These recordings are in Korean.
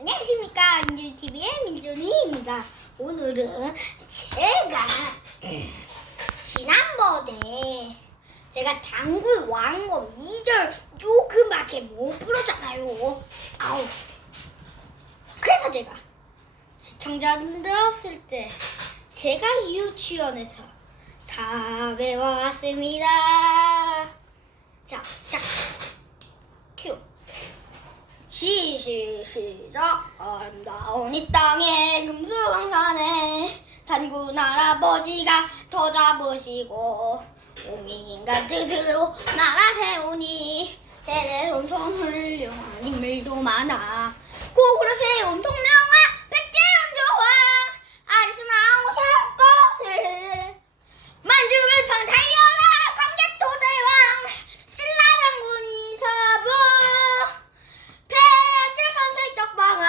안녕하십니까. 민준TV의 민준이입니다. 오늘은 제가 지난번에 제가 당구 왕검 2절 조그맣게 못 풀었잖아요. 아우. 그래서 제가 시청자분들 들었을 때 제가 유치원에서 다 배워왔습니다. 자 시작. 큐 시시 시작 아름다운 이 땅에 금수강산에 단군 할아버지가 더 잡으시고 옹이인간 뜻으로 나라 세우니 대대손손 훌륭한 인물도 많아. 고구려 세운 통명아 백제운 조왕 아리스 나온 곳에 만주를 편 달려라 광개토대왕 신라장군이 사부 백일선색 떡방아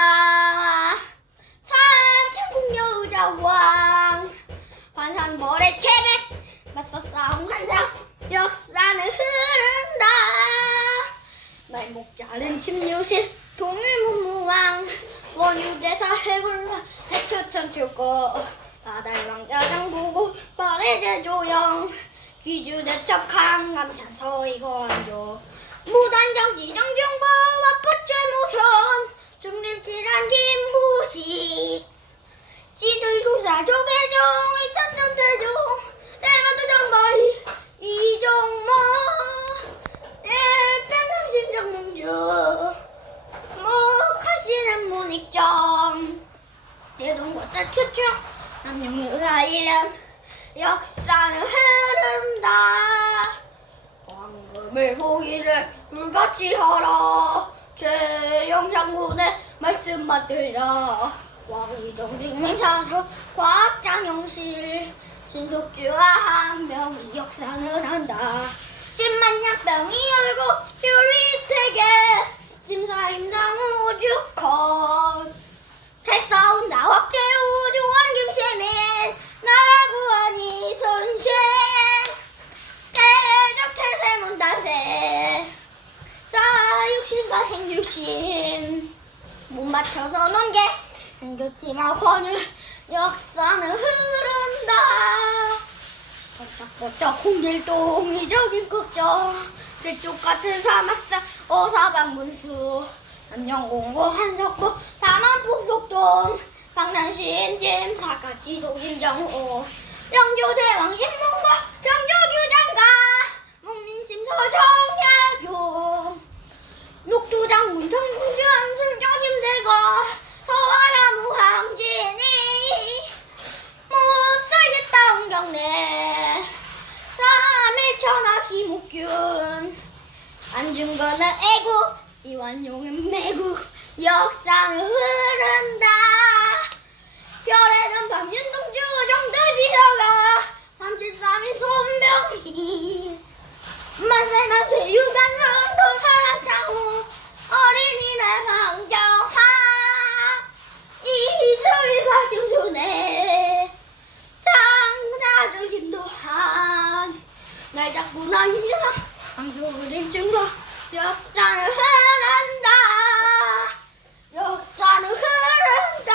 삼천궁녀 의자왕 환상벌의 태백 맞서 싸운 한장 역사는 흐른다 말목자른 김유신 동일문무왕 원유대사 해골라 해초천 출거 바다의 왕자 장보고 발해제 조영 귀주대첩 강감찬 서 이건조 무단정 지정정보와 부채무선 중림칠한 김무식 찌들구사 조계 남용유사 이름 역사는 흐른다. 황금을 보기를 불같이 하라. 최영 장군의 말씀만 들려 왕이동 증명사서 과학장영실. 신속주와 한 명이 역사는 한다. 십만 양병이 열고 주리태계 심사임당 우주컷 잘 싸운다 확제 우주원 김치맨 나라 구하니 손쉔 대적 태세문 다세 행육신 못 맞춰서 논게 행교치마 권율 역사는 흐른다. 번쩍번쩍 홍길동 이적인 국적 대쪽 같은 사막사 어사방문수 남영공고 한석부 다만폭 속동 방랑시인 김사가 지도 김정호 영조대왕 신문과 정조규 장가 문민심서 정야교 녹두장군 정중한 승경임대거 서와나무 황진이 못살겠다 홍경래 삼일천하 김옥균. 안중근은 애국 이완용은 매국 역사는 흐른다 별에는 밤윤동주 정도지어가 삼칠삼이 손병이 만세 만세 유관성도 사랑창후 어린이날 방정하 이슬이 박승순에 장자들 김도한 날 잡고 나니라 방송을 증거 역사는 흐른다 역사는 흐른다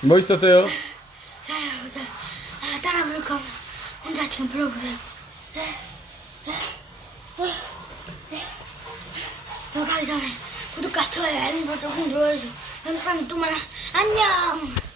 멋있었어요? 자, 보자. 아, 따라 부를 거면 혼자 지금 불러보세요. 들어가기 전에 구독과 좋아요 알림 설정 꼭 눌러주세요. 그럼 또 만나. 안녕.